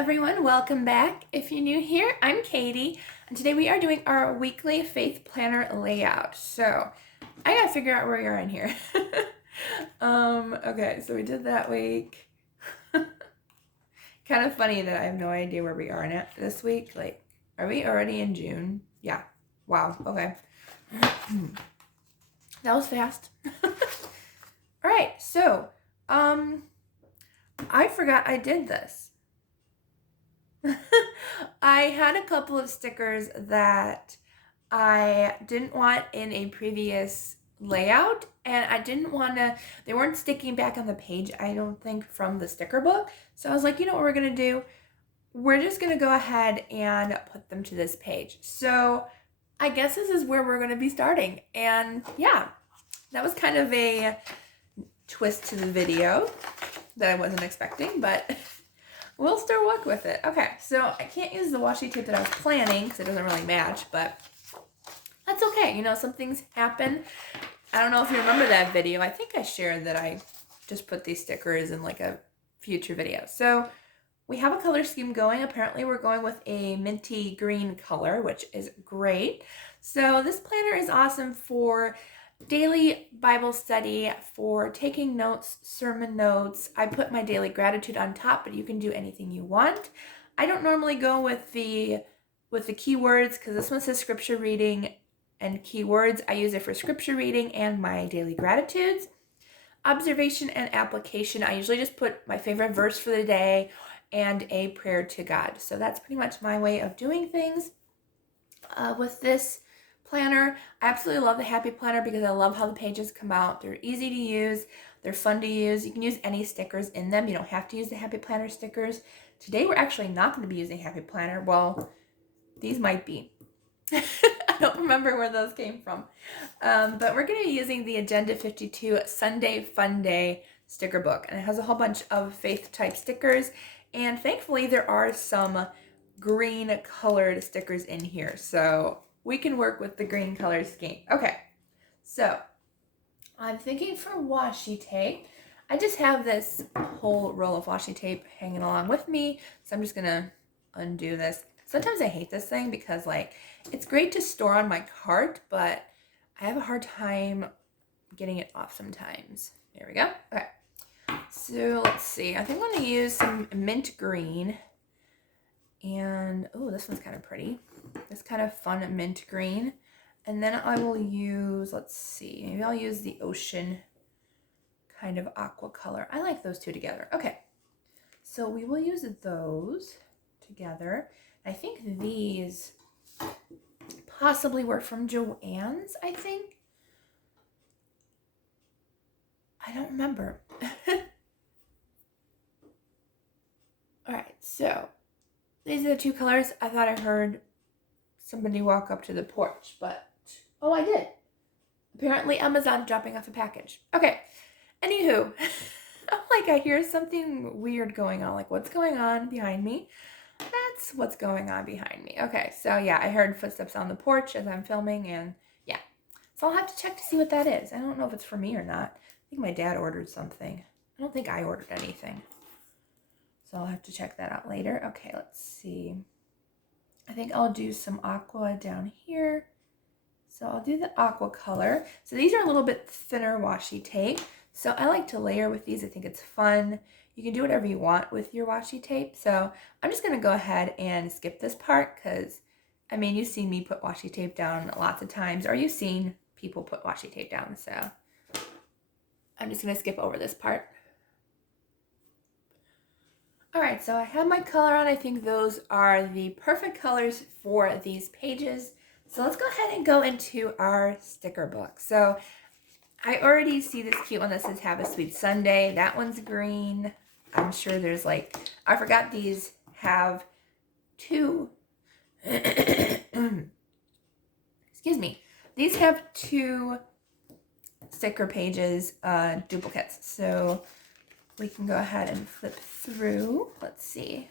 everyone, welcome back. If you're new here, I'm Katie, and today we are doing our weekly faith planner layout. So I gotta figure out where we are in here. Okay, so we did that week. Kind of funny that I have no idea where we are in it this week. Like, are we already in June? Yeah. Wow. Okay. That was fast. All right, so I forgot I did this. I had a couple of stickers that I didn't want in a previous layout, and I didn't want to, they weren't sticking back on the page, I don't think, from the sticker book. So I was like, you know what we're going to do? We're just going to go ahead and put them to this page. So I guess this is where we're going to be starting. And yeah, that was kind of a twist to the video that I wasn't expecting, but we'll still work with it. Okay, so I can't use the washi tape that I was planning because it doesn't really match, but that's okay. You know, some things happen. I don't know if you remember that video. I think I shared that I just put these stickers in like a future video. So we have a color scheme going. Apparently we're going with a minty green color, which is great. So this planner is awesome for daily Bible study, for taking notes, sermon notes. I put my daily gratitude on top, but you can do anything you want. I don't normally go with the keywords because this one says scripture reading and keywords. I use it for scripture reading and my daily gratitudes. Observation and application, I usually just put my favorite verse for the day and a prayer to God. So that's pretty much my way of doing things with this planner. I absolutely love the Happy Planner because I love how the pages come out. They're easy to use. They're fun to use. You can use any stickers in them. You don't have to use the Happy Planner stickers. Today we're actually not going to be using Happy Planner. Well, these might be. I don't remember where those came from. But we're going to be using the Agenda 52 Sunday Funday sticker book. And it has a whole bunch of faith type stickers. And thankfully there are some green colored stickers in here. So we can work with the green color scheme. Okay, so I'm thinking for washi tape. I just have this whole roll of washi tape hanging along with me. So I'm just gonna undo this. Sometimes I hate this thing because like it's great to store on my cart, but I have a hard time getting it off sometimes. There we go. Okay, so let's see. I think I'm gonna use some mint green. And oh, this one's kind of pretty. It's kind of fun mint green. And then I will use, let's see, maybe I'll use the ocean kind of aqua color. I like those two together. Okay, so we will use those together. I think these possibly were from Joann's, I think. I don't remember. All right, so these are the two colors. I thought I heard somebody walk up to the porch, but oh, I did. Apparently Amazon dropping off a package. Okay, anywho, I'm like, I hear something weird going on. Like, what's going on behind me? That's what's going on behind me. Okay, so yeah, I heard footsteps on the porch as I'm filming, and yeah. So I'll have to check to see what that is. I don't know if it's for me or not. I think my dad ordered something. I don't think I ordered anything. So I'll have to check that out later. Okay, let's see. I think I'll do some aqua down here. So I'll do the aqua color. So these are a little bit thinner washi tape. So I like to layer with these. I think it's fun. You can do whatever you want with your washi tape. So I'm just going to go ahead and skip this part because, I mean, you've seen me put washi tape down lots of times, or you've seen people put washi tape down. So I'm just going to skip over this part. All right, so I have my color on. I think those are the perfect colors for these pages. So let's go ahead and go into our sticker book. So I already see this cute one that says Have a Sweet Sunday. That one's green. I'm sure there's like, I forgot these have two, excuse me. These have two sticker pages, duplicates. So we can go ahead and flip through. Let's see.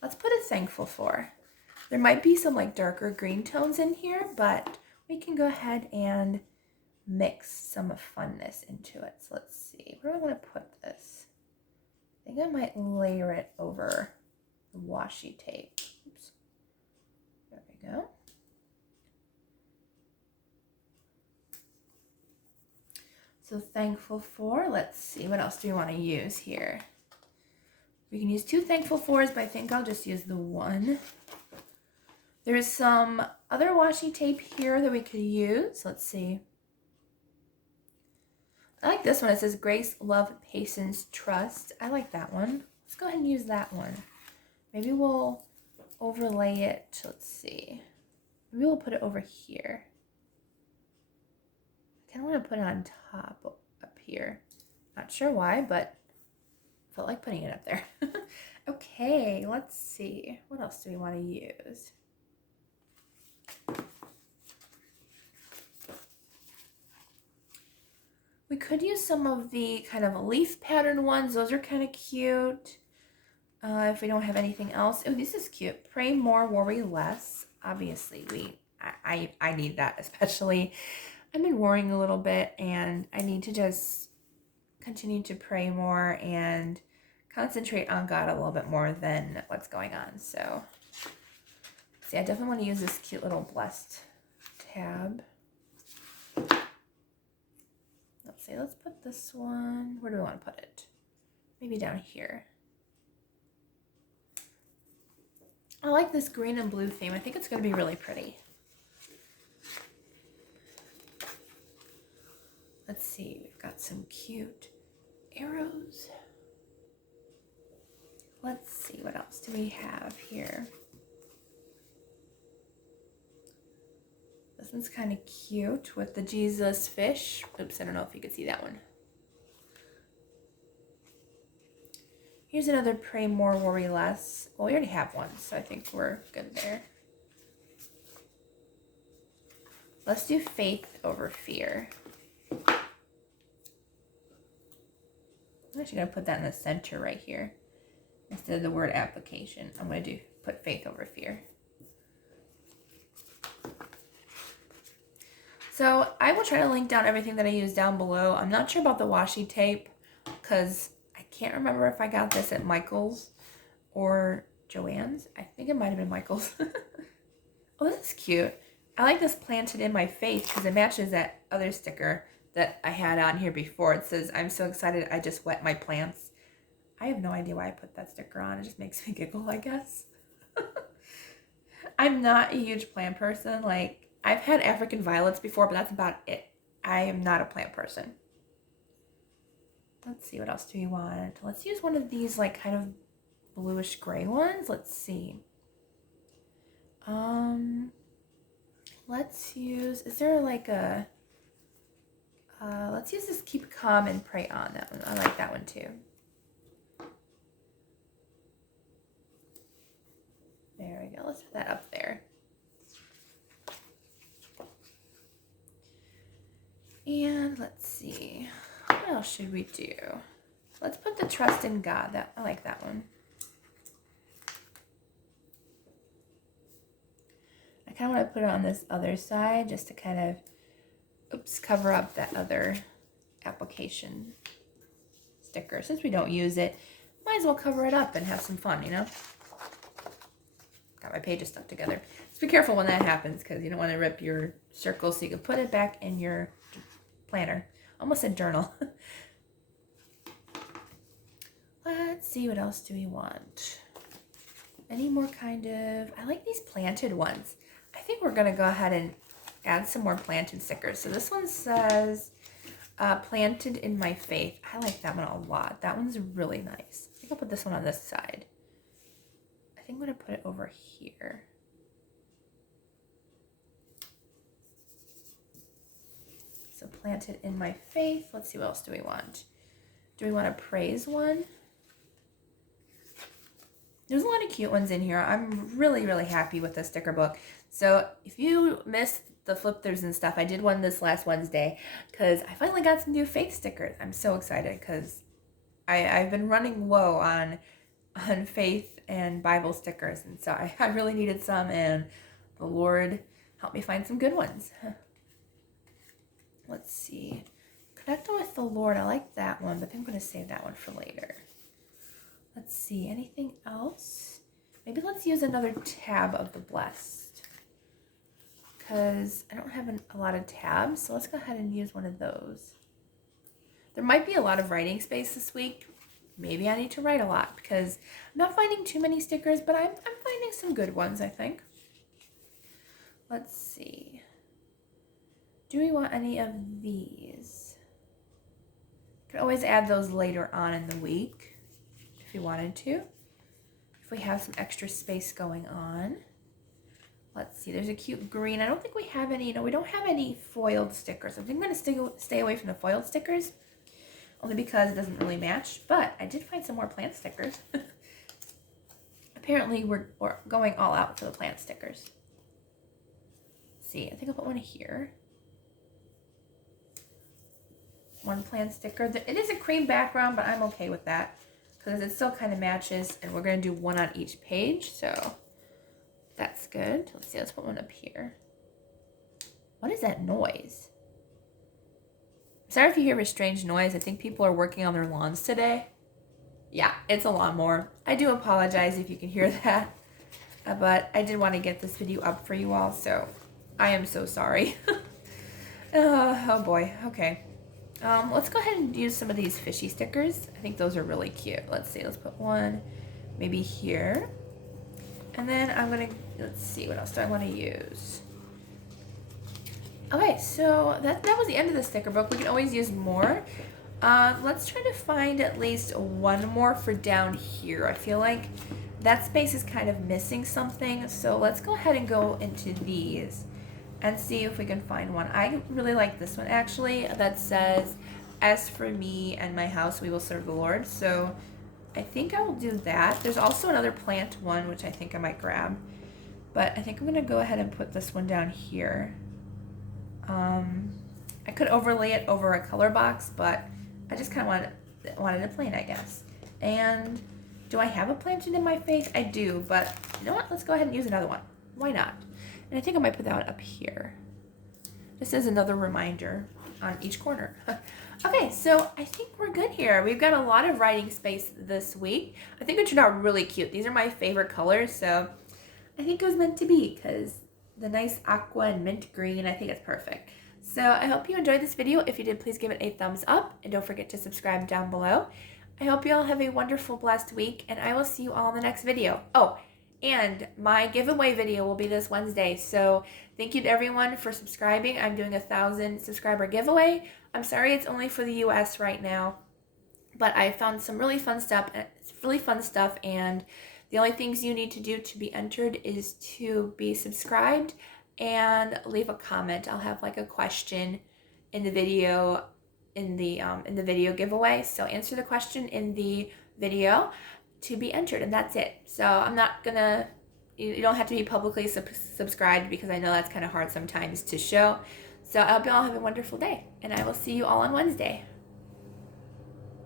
Let's put a thankful for. There might be some like darker green tones in here, but we can go ahead and mix some funness into it. So let's see. Where do I want to put this? I think I might layer it over the washi tape. Oops. There we go. So thankful for, let's see, what else do we want to use here? We can use 2 thankful fors, but I think I'll just use the 1. There's some other washi tape here that we could use. Let's see. I like this one. It says grace, love, patience, trust. I like that one. Let's go ahead and use that one. Maybe we'll overlay it. Let's see. Maybe we'll put it over here. I kind of want to put it on top up here. Not sure why, but felt like putting it up there. Okay, let's see. What else do we want to use? We could use some of the kind of leaf pattern ones. Those are kind of cute. If we don't have anything else. Oh, this is cute. Pray more, worry less. Obviously, I need that especially. I've been worrying a little bit, and I need to just continue to pray more and concentrate on God a little bit more than what's going on. So, see, I definitely want to use this cute little blessed tab. Let's see, let's put this one, where do we want to put it? Maybe down here. I like this green and blue theme. I think it's going to be really pretty. Let's see, we've got some cute arrows. Let's see, what else do we have here? This one's kind of cute with the Jesus fish. Oops, I don't know if you could see that one. Here's another pray more, worry less. Well, we already have one, so I think we're good there. Let's do faith over fear. I'm actually going to put that in the center right here. Instead of the word application, I'm going to put faith over fear. So I will try to link down everything that I use down below. I'm not sure about the washi tape because I can't remember if I got this at Michael's or Joann's. I think it might have been Michael's. Oh, this is cute. I like this planted in my faith because it matches that other sticker that I had on here before. It says, I'm so excited I just wet my plants. I have no idea why I put that sticker on. It just makes me giggle, I guess. I'm not a huge plant person. Like, I've had African violets before, but that's about it. I am not a plant person. Let's see, what else do we want? Let's use one of these, like, kind of bluish gray ones. Let's see. Let's use, is there like a, let's use this keep calm and pray on. That one. I like that one too. There we go. Let's put that up there. And let's see. What else should we do? Let's put the trust in God. I like that one. I kind of want to put it on this other side just to kind of, cover up that other application sticker. Since we don't use it, might as well cover it up and have some fun, you know? Got my pages stuck together. Just be careful when that happens because you don't want to rip your circle so you can put it back in your planner. Almost a journal. Let's see, what else do we want? Any more kind of, I like these planted ones. I think we're going to go ahead and add some more planted stickers. So this one says, planted in my faith. I like that one a lot. That one's really nice. I think I'll put this one on this side. I think I'm going to put it over here. So planted in my faith. Let's see, what else do we want? Do we want a praise one? There's a lot of cute ones in here. I'm really, really happy with the sticker book. So if you missed the flip throughs and stuff, I did one this last Wednesday because I finally got some new faith stickers. I'm so excited because I've been running low on faith and Bible stickers. And so I really needed some, and the Lord helped me find some good ones. Let's see. Connecting with the Lord. I like that one, but I think I'm going to save that one for later. Let's see. Anything else? Maybe let's use another tab of the Blessed, because I don't have a lot of tabs, so let's go ahead and use one of those. There might be a lot of writing space this week. Maybe I need to write a lot because I'm not finding too many stickers, but I'm finding some good ones, I think. Let's see. Do we want any of these? Could always add those later on in the week if you wanted to. If we have some extra space going on. Let's see, there's a cute green. I don't think we have any, we don't have any foiled stickers. I think I'm going to stay away from the foiled stickers, only because it doesn't really match. But I did find some more plant stickers. Apparently, we're going all out for the plant stickers. Let's see, I think I'll put one here. One plant sticker. It is a cream background, but I'm okay with that because it still kind of matches, and we're going to do one on each page, so that's good. Let's see, let's put one up here. What is that noise? Sorry if you hear a strange noise. I think people are working on their lawns today. Yeah, it's a lawnmower. I do apologize if you can hear that, but I did want to get this video up for you all, so I am so sorry. Oh boy, okay. Let's go ahead and use some of these fishy stickers. I think those are really cute. Let's see, let's put one maybe here. And then I'm gonna, let's see, what else do I want to use? Okay, so that was the end of the sticker book. We can always use more. Let's try to find at least one more for down here. I feel like that space is kind of missing something. So let's go ahead and go into these and see if we can find one. I really like this one actually that says, "As for me and my house, we will serve the Lord." So I think I will do that. There's also another plant one, which I think I might grab. But I think I'm gonna go ahead and put this one down here. I could overlay it over a color box, but I just kind of wanted it plain, I guess. And do I have a planted in my face? I do, but you know what? Let's go ahead and use another one. Why not? And I think I might put that one up here. This is another reminder on each corner. Okay, so I think we're good here. We've got a lot of writing space this week. I think it turned out really cute. These are my favorite colors, so I think it was meant to be because the nice aqua and mint green, I think it's perfect. So I hope you enjoyed this video. If you did, please give it a thumbs up and don't forget to subscribe down below. I hope you all have a wonderful, blessed week, and I will see you all in the next video. Oh, and my giveaway video will be this Wednesday. So thank you to everyone for subscribing. I'm doing a 1,000 subscriber giveaway. I'm sorry it's only for the US right now, but I found some really fun stuff. And the only things you need to do to be entered is to be subscribed and leave a comment. I'll have like a question in the video in the video giveaway. So answer the question in the video to be entered, and that's it. So I'm not gonna, you don't have to be publicly subscribed because I know that's kind of hard sometimes to show. So I hope you all have a wonderful day, and I will see you all on Wednesday.